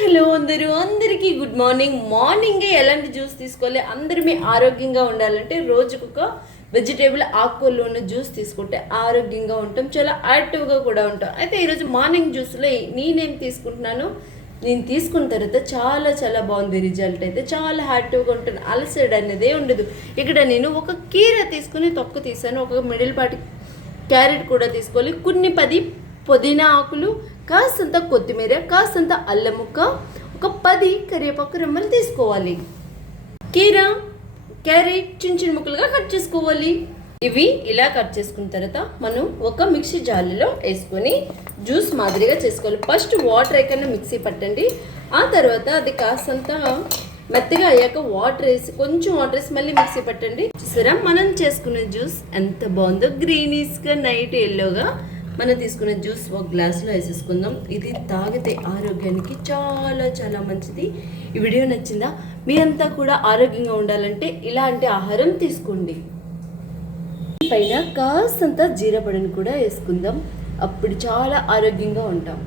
Hello అందరికీ good మార్నింగే ఎలాంటి జ్యూస్ తీసుకోవాలి? అందరూ ఆరోగ్యంగా ఉండాలంటే రోజుకొక వెజిటేబుల్ ఆకుకూరలు ఉన్న జ్యూస్ తీసుకుంటే ఆరోగ్యంగా ఉంటాం, చాలా యాక్టివ్గా కూడా ఉంటాం. అయితే ఈరోజు మార్నింగ్ జ్యూస్లో నేనేం తీసుకుంటున్నాను, నేను తీసుకున్న తర్వాత చాలా బాగుంది రిజల్ట్. అయితే చాలా యాక్టివ్గా ఉంటాను, అలసట అనేదే ఉండదు. ఇక్కడ నేను ఒక కీర తీసుకుని తొక్క తీసాను, ఒక మిడిల్ పాటి క్యారెట్ కూడా తీసుకోవాలి, కొన్ని 10 పుదీనా ఆకులు, కాస్తంత కొత్తిమీర, కాస్తంత అల్లం ముక్క, ఒక 10 కరివేపాకు రెమ్మలు తీసుకోవాలి. కీర క్యారెట్ చిన్న ముక్కలుగా కట్ చేసుకోవాలి. ఇవి ఇలా కట్ చేసుకున్న తర్వాత మనం ఒక మిక్సీ జార్లో వేసుకొని జ్యూస్ మాదిరిగా చేసుకోవాలి. ఫస్ట్ వాటర్ ఎక్కడన్నా మిక్సీ పట్టండి, ఆ తర్వాత అది కాస్తంత మెత్తగా అయ్యాక వాటర్ వేసి కొంచెం వాటర్ వేసి మళ్ళీ మిక్సీ పట్టండి. చూసారా మనం చేసుకునే జ్యూస్ ఎంత బాగుందో, గ్రీనిష్గా నైట్ ఎల్లోగా. మనం తీసుకునే జ్యూస్ ఒక గ్లాసులో వేసేసుకుందాం. ఇది తాగితే ఆరోగ్యానికి చాలా మంచిది. ఈ వీడియో నచ్చిందా? మీరంతా కూడా ఆరోగ్యంగా ఉండాలంటే ఇలాంటి ఆహారం తీసుకోండి. పైన కాస్తంత జీలపొడిని కూడా వేసుకుందాం, అప్పుడు చాలా ఆరోగ్యంగా ఉంటాం.